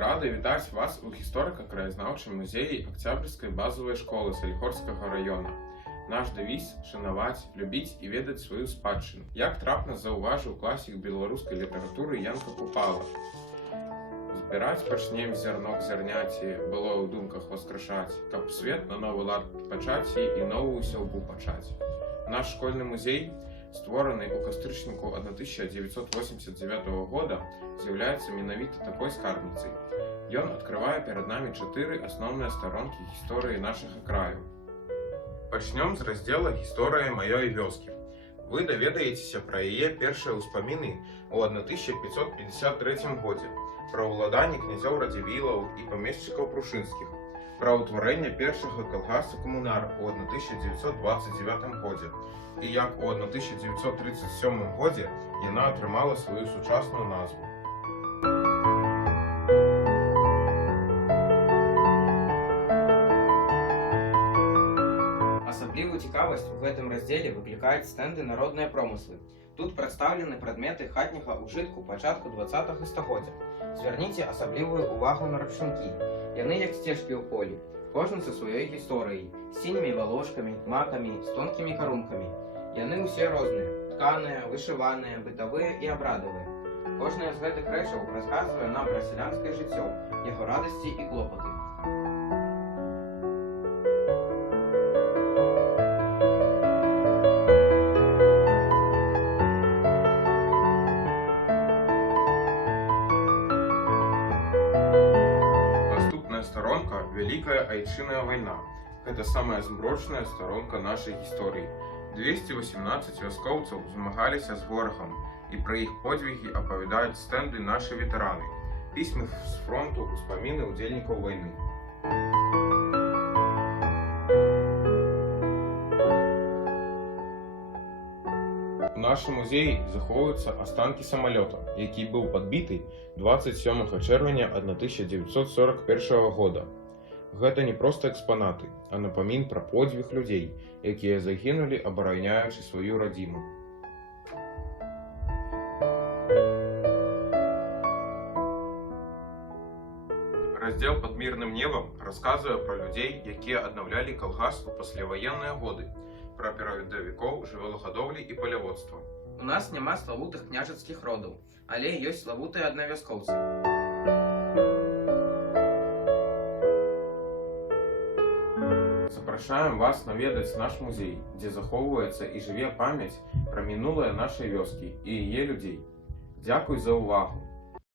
Рады вітаць вас у гісторыка-краязнаўчым музеі Акцябрьскай базавай школы Саліхорскага района. Наш дэвіз – шанаваць, любіць і ведаць сваю спадчыну. Як трапна заўважыў класік беларускай літаратуры Янка Купала. Збіраць пачнем зярно к зярняці, было ў думках воскрашаць, каб свет на новы лад пачаць і новую сяўбу пачаць. Наш школьны музей, створаны ў кастрычніку 1989 года, з'яўляецца менавіта такой скарбніцай. Ён адкрывае перад намі 4 асноўныя старонкі гісторыі нашага краю. Пачнём з раздзела «Гісторыя маёй вёскі». Вы даведаецеся пра яе першыя ўспаміны ў 1553 годзе, пра ўладанне князёў Радзівілаў і памешчыкаў прушынскіх, пра ўтварэнне першага калгаса «Камунар» у 1929 годзе і як у 1937 годзе яна атрымала сваю сучасную назву. Асаблівую цікавасць у гэтым раздзеле выклікаюць стэнды «Народныя промыслы». Тут прадстаўлены прадметы хатняга ўжытку пачатку 20-го стагоддзя. Звярніце асаблівую ўвагу на рапшункі. Яны як сцежкі ў полі, кожны са сваёй гісторыяй, з сінімі валошкамі, макамі, з тонкімі карункамі. Яны ўсе розныя, тканыя, вышываныя, бытавыя і абрадавыя. Кожная з гэтых рэчаў расказвае нам пра сялянскае жыццё, яго радасці і клопаты. Наступная старонка – Вялікая Айчынная вайна. Гэта самая змрочная старонка нашай гісторыі. 218 вяскоўцаў змагаліся з ворагам, і пра іх подвігі апавядаюць стэнды нашы ветэраны, пісьмы з фронту, успаміны ўдзельнікаў вайны. У нашым музеі захоўваюцца астанкі самалёта, які быў падбіты 27 чэрвеня 1941 года. Гэта не проста экспанаты, а напамін пра подзвіг людзей, якія загінулі, абараняючы сваю радзіму. Раздзел «Пад мірным небам» расказвае пра людзей, якія аднаўлялі калгас у пасляваенныя годы, пра перадавікоў жывёлагадоўлі і паляводства. У нас няма славутых княжацкіх родаў, але ёсць славутыя аднавяскоўцы. Запрашаем вас наведаць наш музей, дзе захоўваецца і жыве памяць пра мінулае нашай вёскі і яе людзей. Дзякуй за ўвагу!